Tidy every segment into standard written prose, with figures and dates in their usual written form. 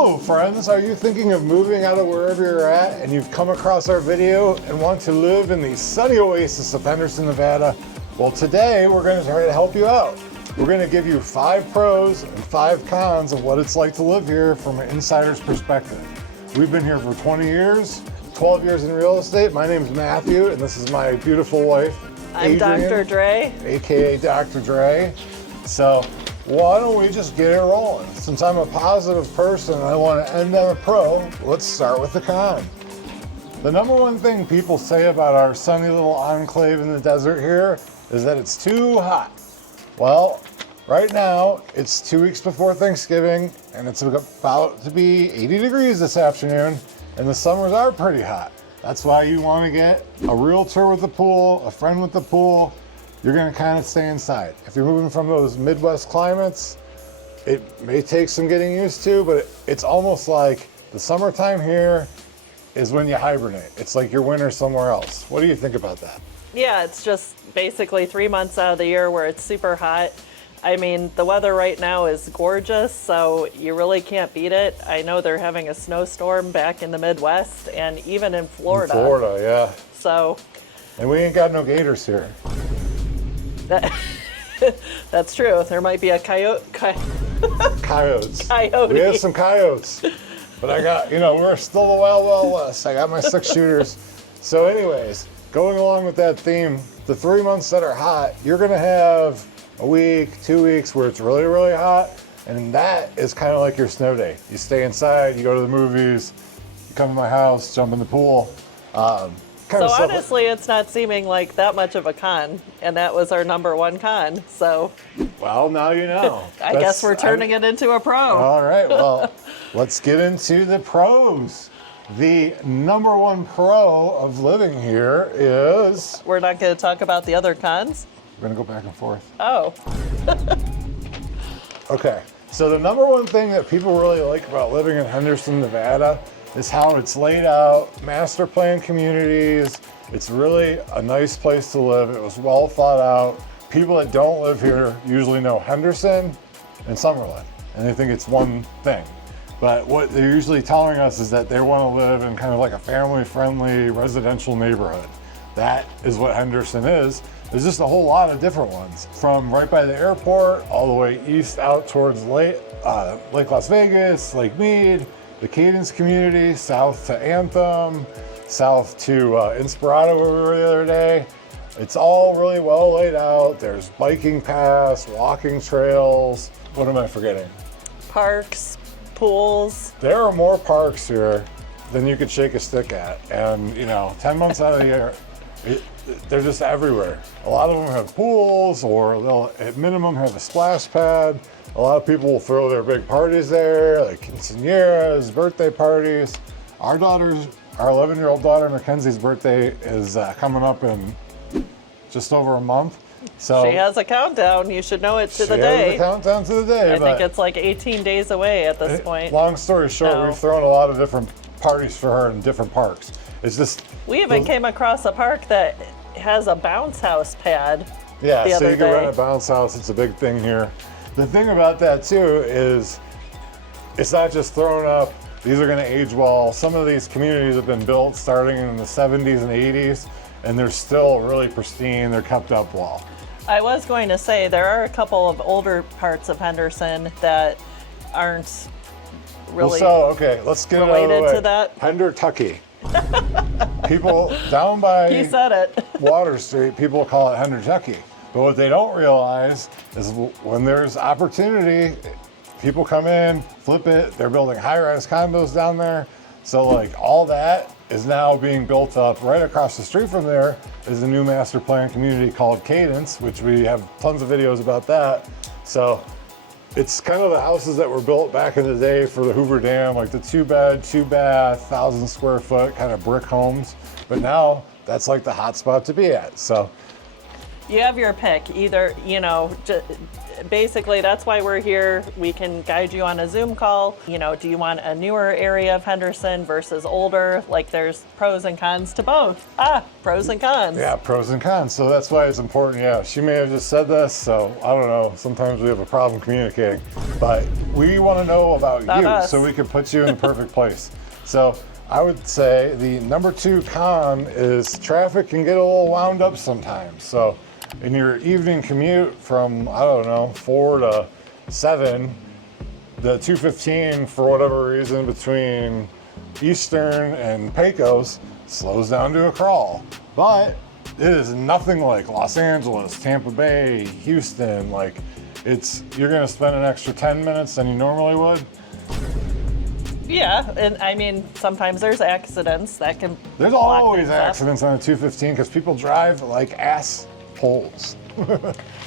Hello friends, are you thinking of moving out of wherever you're at and you've come across our video and want to live in the sunny oasis of Henderson, Nevada? Well, today we're going to try to help you out. We're going to give you 5 pros and 5 cons of what it's like to live here from an insider's perspective. We've been here for 20 years, 12 years in real estate. My name is Matthew and this is my beautiful wife, I'm Adrianne, Dr. Dre. AKA Dr. Dre. So why don't we just get it rolling? Since I'm a positive person and I want to end on a pro, let's start with the con. The number one thing people say about our sunny little enclave in the desert here is that it's too hot. Well, right now it's 2 weeks before Thanksgiving and it's about to be 80 degrees this afternoon and the summers are pretty hot. That's why you want to get a realtor with a pool, a friend with the pool. You're going to kind of stay inside. If you're moving from those Midwest climates, it may take some getting used to, but it's almost like the summertime here is when you hibernate. It's like your winter somewhere else. What do you think about that? Yeah, it's just basically 3 months out of the year where it's super hot. I mean, the weather right now is gorgeous, so you really can't beat it. I know they're having a snowstorm back in the Midwest and even in Florida. In Florida, yeah. So. And we ain't got no gators here. That's true. There might be a coyote. Coyotes. Coyote. We have some coyotes. But I got, we're still the Wild Wild West. I got my 6 shooters. So anyways, going along with that theme, the 3 months that are hot, you're going to have a week, 2 weeks where it's really, really hot. And that is kind of like your snow day. You stay inside, you go to the movies, you come to my house, jump in the pool. So honestly, it's not seeming like that much of a con, and that was our number 1 con. So, well, now you know. I guess we're turning it into a pro. All right, well, let's get into the pros. The number 1 pro of living here is... We're not going to talk about the other cons? We're going to go back and forth. Oh. Okay, so the number 1 thing that people really like about living in Henderson, Nevada is how it's laid out, master planned communities. It's really a nice place to live. It was well thought out. People that don't live here usually know Henderson and Summerlin, and they think it's one thing. But what they're usually telling us is that they want to live in kind of like a family-friendly residential neighborhood. That is what Henderson is. There's just a whole lot of different ones, from right by the airport all the way east out towards Lake Las Vegas, Lake Mead, the Cadence community, south to Anthem, south to Inspirato where we were the other day. It's all really well laid out. There's biking paths, walking trails. What am I forgetting? Parks, pools. There are more parks here than you could shake a stick at. And 10 months out of the year, they're just everywhere. A lot of them have pools, or they'll at minimum have a splash pad. A lot of people will throw their big parties there, like quinceañeras, birthday parties. Our 11-year-old daughter, Mackenzie's birthday is coming up in just over a month. So she has a countdown. You should know it to the day. She has a countdown to the day. I think it's like 18 days away at this point. Long story short, we've thrown a lot of different parties for her in different parks. It's just... We even came across a park that has a bounce house pad. Yeah, so you can rent a bounce house. It's a big thing here. The thing about that too is it's not just thrown up. These are going to age well. Some of these communities have been built starting in the 70s and 80s, and they're still really pristine. They're kept up well. I was going to say there are a couple of older parts of Henderson that aren't really let's get related to that. Hendertucky. People down by He said it. Water Street, people call it Hendertucky. But what they don't realize is when there's opportunity, people come in, flip it. They're building high-rise condos down there. So all that is now being built up. Right across the street from there is a new master plan community called Cadence, which we have tons of videos about that. So it's kind of the houses that were built back in the day for the Hoover Dam, like the 2-bed, 2-bath, 1,000 square foot kind of brick homes. But now that's like the hot spot to be at. So You have your pick. Either, basically that's why we're here. We can guide you on a Zoom call. Do you want a newer area of Henderson versus older? Like, there's pros and cons to both. Pros and cons. Yeah, pros and cons. So that's why it's important. Yeah, she may have just said this, so I don't know. Sometimes we have a problem communicating. But we want to know about Not you us. so we can put you in the perfect place. So I would say the number 2 con is traffic can get a little wound up sometimes. So in your evening commute from, 4 to 7, the 215, for whatever reason, between Eastern and Pecos slows down to a crawl. But it is nothing like Los Angeles, Tampa Bay, Houston. Like, you're gonna spend an extra 10 minutes than you normally would. Yeah, and I mean, sometimes there's accidents that can. There's block always things up. accidents on the 215 because people drive like assholes.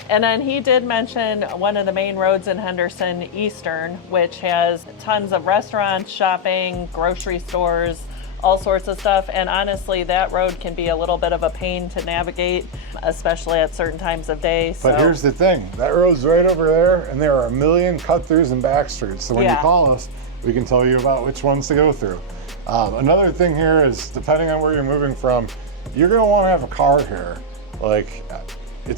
And then he did mention one of the main roads in Henderson, Eastern, which has tons of restaurants, shopping, grocery stores, all sorts of stuff. And honestly, that road can be a little bit of a pain to navigate, especially at certain times of day. But here's the thing, that road's right over there, and there are a million cut-throughs and back streets. So when you call us, we can tell you about which ones to go through. Another thing here is, depending on where you're moving from, you're gonna wanna have a car here. Like,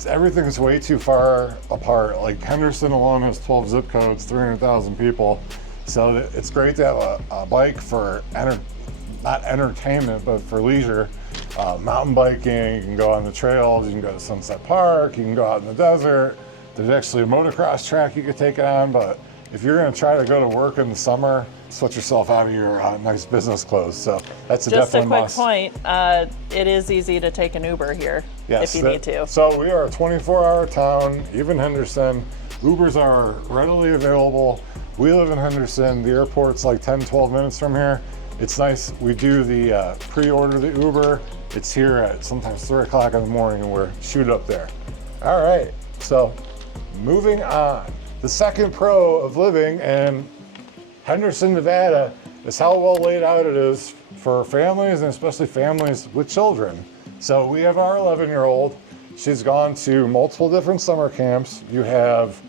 everything's way too far apart. Like, Henderson alone has 12 zip codes, 300,000 people. So it's great to have a bike for, not entertainment, but for leisure. Mountain biking, you can go on the trails, you can go to Sunset Park, you can go out in the desert. There's actually a motocross track you could take it on, but if you're gonna try to go to work in the summer, sweat yourself out of your nice business clothes. So that's definitely must. Just a quick point, it is easy to take an Uber here if you need to. So we are a 24-hour town, even Henderson. Ubers are readily available. We live in Henderson. The airport's like 10, 12 minutes from here. It's nice. We do the pre-order the Uber. It's here at sometimes 3 o'clock in the morning and we're shoot up there. All right, so moving on. The second pro of living in Henderson, Nevada is how well laid out it is for families, and especially families with children. So we have our 11-year-old. She's gone to multiple different summer camps. You have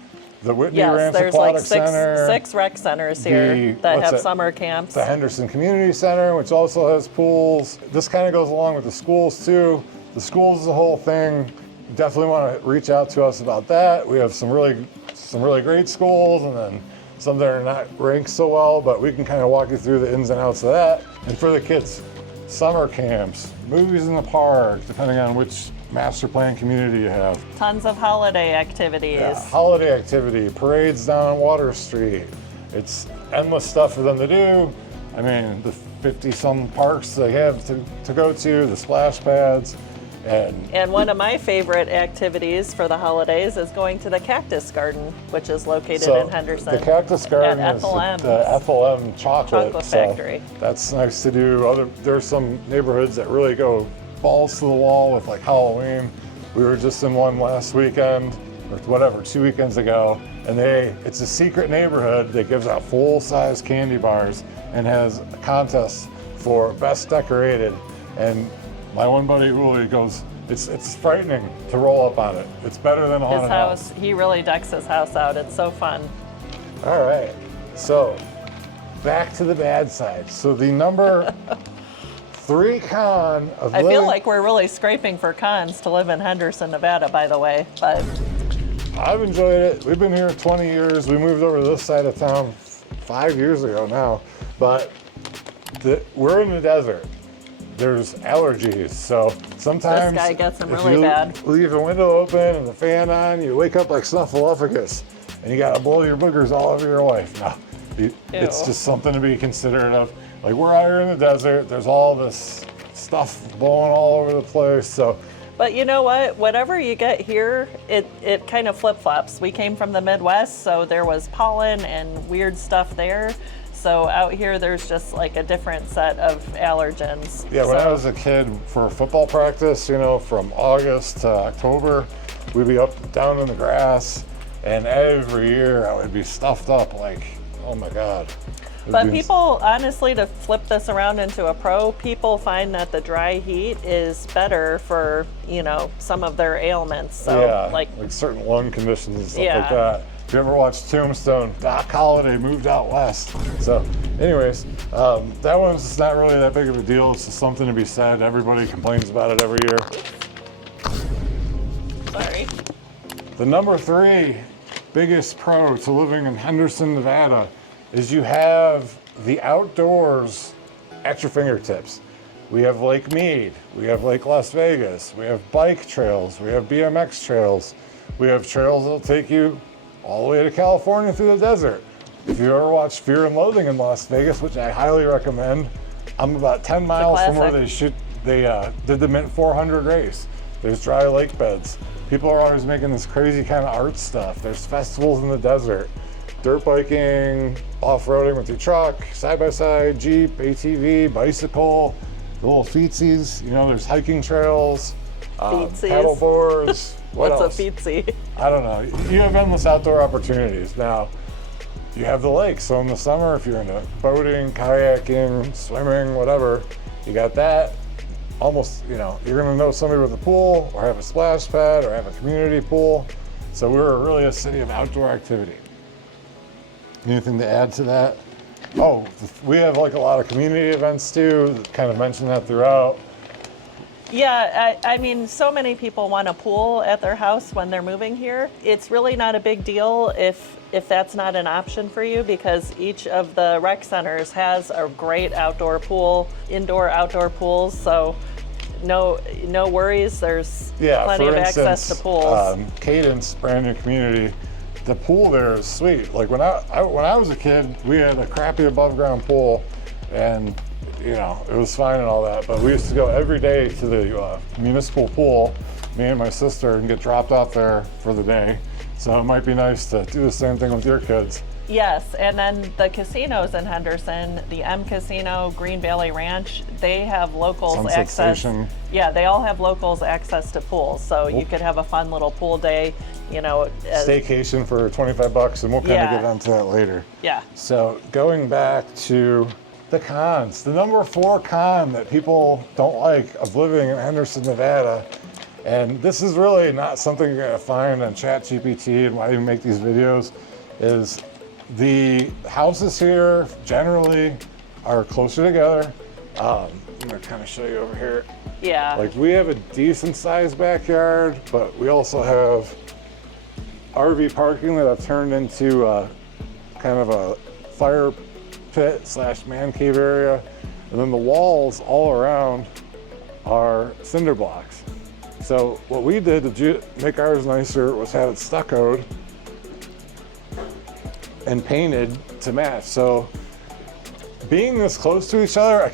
the Whitney Ranch there's Aquatic like Center. six rec centers here that have summer camps. The Henderson Community Center, which also has pools. This kind of goes along with the schools too. The schools is the whole thing. You definitely want to reach out to us about that. We have some really great schools, and then some that are not ranked so well, but we can kind of walk you through the ins and outs of that. And for the kids, summer camps, movies in the park, depending on which master plan community you have. Tons of holiday activities. Yeah, holiday activity, parades down on Water Street. It's endless stuff for them to do. I mean, the 50-some parks they have to go to, the splash pads. And one of my favorite activities for the holidays is going to the Cactus Garden, which is located in Henderson. The Cactus Garden at is Ethel the Ethel M chocolate factory. That's nice to do. There's some neighborhoods that really go balls to the wall with like Halloween. We were just in one last weekend, or whatever, 2 weekends ago, and it's a secret neighborhood that gives out full-size candy bars and has a contest for best decorated. And my one buddy really goes, it's frightening to roll up on it. It's better than a haunted house. He really decks his house out. It's so fun. All right, so back to the bad side. So the number 3 con of I feel like we're really scraping for cons to live in Henderson, Nevada, by the way, but I've enjoyed it. We've been here 20 years. We moved over to this side of town 5 years ago now, but we're in the desert. There's allergies, so sometimes this guy gets them if really you bad. leave the window open and the fan on, you wake up like Snuffleupagus, and you gotta blow your boogers all over your wife. No, it's just something to be considerate of. Like, we're out here in the desert, there's all this stuff blowing all over the place, so. But you know what? Whatever you get here, it kind of flip-flops. We came from the Midwest, so there was pollen and weird stuff there. So out here, there's just like a different set of allergens. Yeah, when I was a kid for football practice, from August to October, we'd be down in the grass, and every year I would be stuffed up like, oh my God. But people, honestly, to flip this around into a pro, people find that the dry heat is better for, some of their ailments. So, like certain lung conditions and stuff Yeah. like that. If you ever watched Tombstone, Doc Holliday moved out west. So, anyways, that one's just not really that big of a deal. It's just something to be said. Everybody complains about it every year. sorry. The number 3 biggest pro to living in Henderson, Nevada is you have the outdoors at your fingertips. We have Lake Mead, we have Lake Las Vegas, we have bike trails, we have BMX trails, we have trails that'll take you all the way to California through the desert. If you ever watched Fear and Loathing in Las Vegas, which I highly recommend, I'm about 10 miles from where they did the Mint 400 race. There's dry lake beds. People are always making this crazy kind of art stuff. There's festivals in the desert. Dirt biking, off-roading with your truck, side-by-side, Jeep, ATV, bicycle, the little feetsies. There's hiking trails, paddle boards. What's else? a feetsy? I don't know. You have endless outdoor opportunities. Now, you have the lake. So in the summer, if you're into boating, kayaking, swimming, whatever, you got that. Almost, you're going to know somebody with a pool or have a splash pad or have a community pool. So we're really a city of outdoor activity. Anything to add to that? Oh, we have like a lot of community events too. Kind of mentioned that throughout. Yeah, I mean, so many people want a pool at their house when they're moving here. It's really not a big deal if that's not an option for you, because each of the rec centers has a great outdoor pool, outdoor pools. So no worries. There's plenty of access to pools. Cadence, brand new community. The pool there is sweet. Like when I was a kid, we had a crappy above ground pool, and it was fine and all that, but we used to go every day to the municipal pool, me and my sister, and get dropped off there for the day. So it might be nice to do the same thing with your kids. Yes, and then the casinos in Henderson, the M Casino, Green Valley Ranch, they have locals Sunset access. Station. Yeah, they all have locals access to pools, so you could have a fun little pool day, Staycation for $25, and we'll kind of get onto that later. Yeah. So going back to the cons, the number 4 con that people don't like of living in Henderson, Nevada, and this is really not something you're going to find on ChatGPT and why you make these videos, is the houses here generally are closer together. I'm going to kind of show you over here. Yeah. Like we have a decent sized backyard, but we also have RV parking that I've turned into kind of a fire pit / man cave area. And then the walls all around are cinder blocks. So what we did to make ours nicer was have it stuccoed and painted to match. So being this close to each other,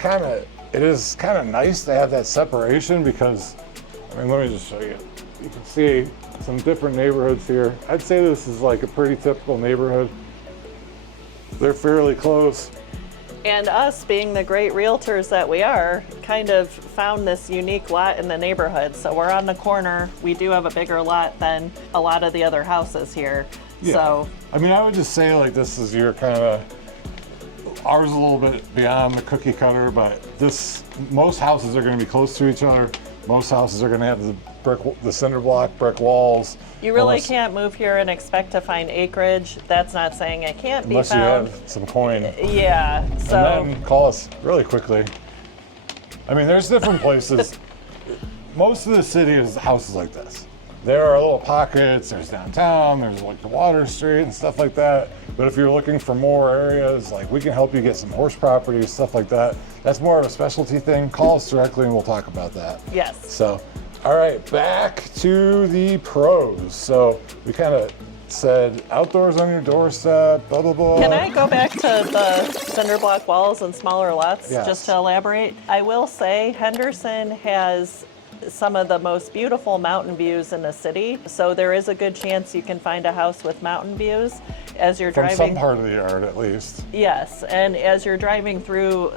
it is kind of nice to have that separation, because, let me just show you. You can see some different neighborhoods here. I'd say this is like a pretty typical neighborhood. They're fairly close. And us, being the great realtors that we are, kind of found this unique lot in the neighborhood. So we're on the corner. We do have a bigger lot than a lot of the other houses here. Yeah. So I mean, I would just say like this is your kind of, ours a little bit beyond the cookie cutter, but most houses are going to be close to each other. Most houses are going to have the cinder block brick walls. You really can't move here and expect to find acreage. That's not saying it can't be found. Unless you have some coin. Yeah, so. And then call us really quickly. I mean, there's different places. Most of the city is houses like this. There are little pockets, there's downtown, there's like the Water Street and stuff like that. But if you're looking for more areas, like we can help you get some horse property, stuff like that. That's more of a specialty thing. Call us directly and we'll talk about that. Yes. So, all right, back to the pros. So we kind of said outdoors on your doorstep, blah, blah, blah. Can I go back to the cinder block walls and smaller lots, Yes. just to elaborate? I will say Henderson has some of the most beautiful mountain views in the city. So there is a good chance you can find a house with mountain views as you're From driving. some part of the yard, at least. Yes, and as you're driving through,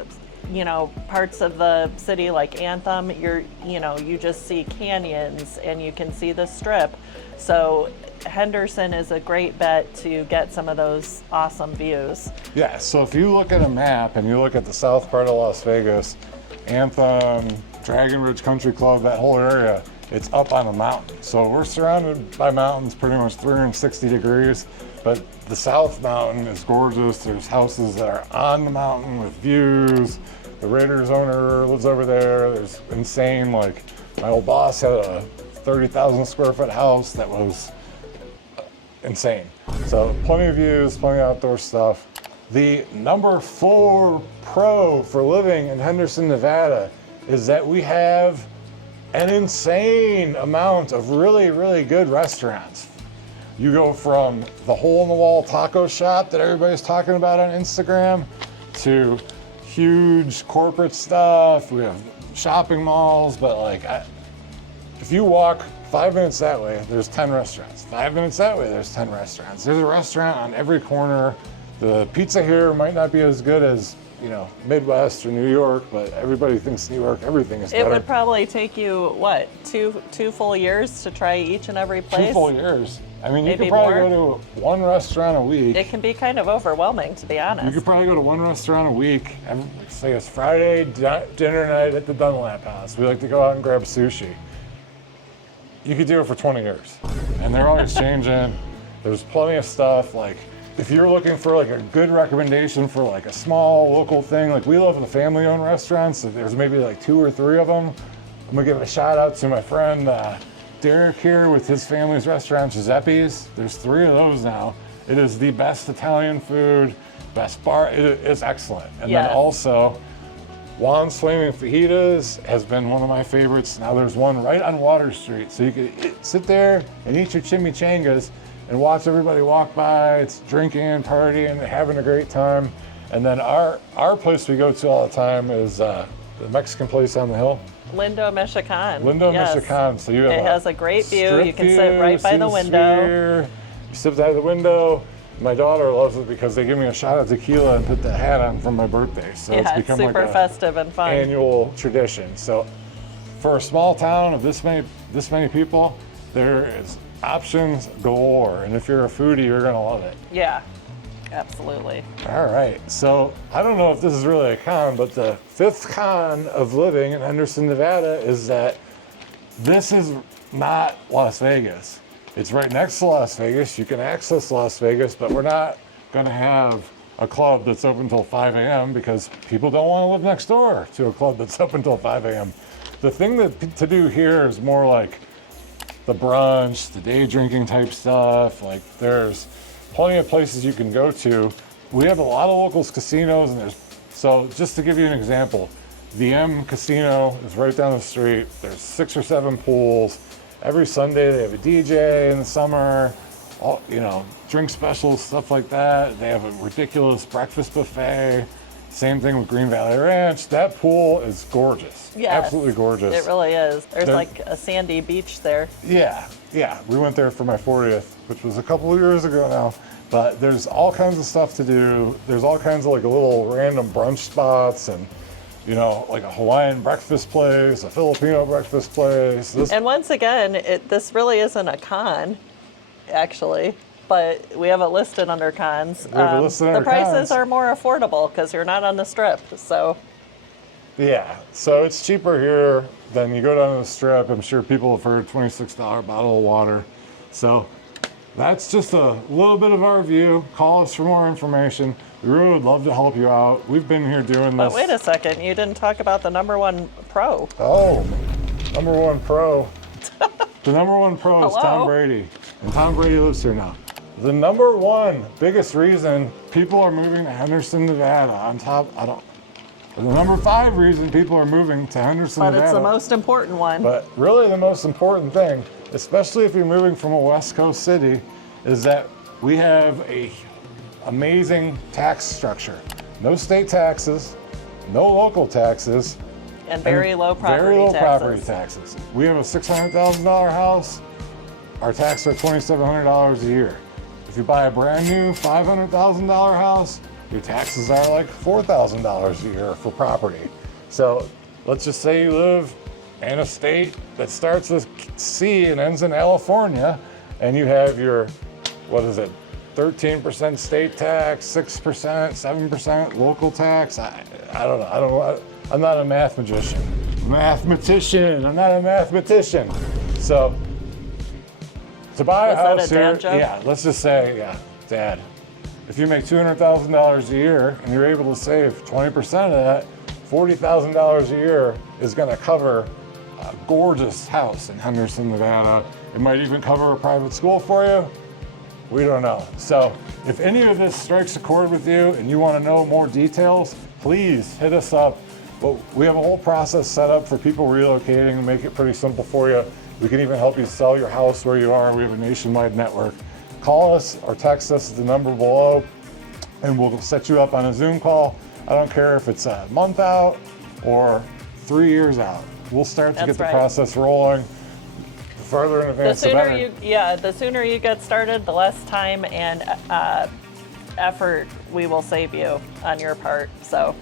parts of the city like Anthem, you just see canyons and you can see the strip. So Henderson is a great bet to get some of those awesome views. Yeah, so if you look at a map and you look at the south part of Las Vegas, Anthem, Dragon Ridge Country Club, that whole area, it's up on a mountain. So we're surrounded by mountains pretty much 360 degrees, but the south mountain is gorgeous. There's houses that are on the mountain with views. The Raiders owner lives over there. There's insane, like my old boss had a 30,000 square foot house that was insane. So plenty of views, plenty of outdoor stuff. The number 4 pro for living in Henderson, Nevada is that we have an insane amount of really, really good restaurants. You go from the hole-in-the-wall taco shop that everybody's talking about on Instagram to huge corporate stuff. We have shopping malls, but like, if you walk 5 minutes that way, there's 10 restaurants. 5 minutes that way, there's 10 restaurants. There's a restaurant on every corner. The pizza here might not be as good as, you know, Midwest or New York, but everybody thinks New York, everything is better. It would probably take you, what, two full years to try each and every place? 2 full years. I mean, you Maybe could probably more. go to one restaurant a week. It can be kind of overwhelming, to be honest. You could probably go to one restaurant a week. And say it's Friday dinner night at the Dunlap House. We like to go out and grab sushi. You could do it for 20 years. And they're always changing. There's plenty of stuff. Like, if you're looking for like a good recommendation for like a small local thing, like we love the family-owned restaurants. So there's maybe like 2 or 3 of them. I'm gonna give a shout out to my friend Derek here with his family's restaurant, Giuseppe's. There's 3 of those now. It is the best Italian food, best bar. It's excellent. And Yes. then also, Juan's Flaming Fajitas has been one of my favorites. Now there's one right on Water Street. So you could sit there and eat your chimichangas and watch everybody walk by. It's drinking, partying, having a great time. And then our place we go to all the time is the Mexican place on the hill. Lindo Michoacan. Lindo Yes. Michoacan. So you have It has a great view. strip You can sit right view, by see the window. sphere. You sit by the window. My daughter loves it because they give me a shot of tequila and put the hat on for my birthday. So Yeah, it's it's become super like a festive and fun. annual tradition. So for a small town of this many people, there is options galore. And if you're a foodie, you're gonna love it. Yeah, absolutely. All right, so I don't know if this is really a con, but the 5th con of living in Henderson, Nevada is that this is not Las Vegas. It's right next to Las Vegas. You can access Las Vegas, but we're not gonna have a club that's open until 5 a.m. because people don't wanna live next door to a club that's open until 5 a.m. The thing to do here is more like the brunch, the day drinking type stuff. Like there's plenty of places you can go to. We have a lot of locals casinos and so just to give you an example, the M Casino is right down the street. There's 6 or 7 pools. Every Sunday they have a DJ in the summer, drink specials, stuff like that. They have a ridiculous breakfast buffet. Same thing with Green Valley Ranch. That pool is gorgeous. Yes, Absolutely gorgeous. It really is. There's like a sandy beach there. Yeah. We went there for my 40th, which was a couple of years ago now. But there's all kinds of stuff to do. There's all kinds of like little random brunch spots and, like a Hawaiian breakfast place, a Filipino breakfast place. And once again, this really isn't a con, actually, but we have it listed under cons. We have it listed under the prices cons. are more affordable because you're not on the strip, so. Yeah, so it's cheaper here than you go down to the strip. I'm sure people have heard $26 bottle of water. So that's just a little bit of our view. Call us for more information. We really would love to help you out. We've been here doing this. But wait a second, you didn't talk about the number 1 pro. Oh, number 1 pro. The number 1 pro is Hello? Tom Brady. And Tom Brady lives here now. The number 1 biggest reason people are moving to Henderson, Nevada, the number 5 reason people are moving to Henderson, But Nevada. it's the most important one. But really the most important thing, especially if you're moving from a West Coast city, is that we have a amazing tax structure. No state taxes, no local taxes, and very low property very low taxes. property taxes. We have a $600,000 house. Our taxes are $2,700 a year. If you buy a brand new $500,000 house, your taxes are like $4,000 a year for property. So let's just say you live in a state that starts with C and ends in California, and you have your, what is it, 13% state tax, 6%, 7% local tax. I don't know. I'm not a mathematician. I'm not a mathematician. So to buy a house here, yeah, let's just say, yeah, Dad, if you make $200,000 a year and you're able to save 20% of that, $40,000 a year is going to cover a gorgeous house in Henderson, Nevada. It might even cover a private school for you. We don't know. So if any of this strikes a chord with you and you want to know more details, please hit us up. But we have a whole process set up for people relocating and make it pretty simple for you. We can even help you sell your house where you are. We have a nationwide network. Call us or text us at the number below and we'll set you up on a Zoom call. I don't care if it's a month out or 3 years out. We'll start to get the process rolling. The further in advance, the better. The sooner you get started, the less time and effort we will save you on your part. So.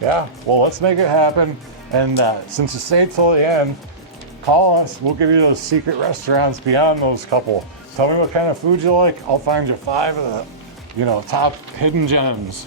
Yeah, well, let's make it happen. And since you stayed till the end, call us. We'll give you those secret restaurants beyond those couple. Tell me what kind of food you like. I'll find you 5 of the, top hidden gems.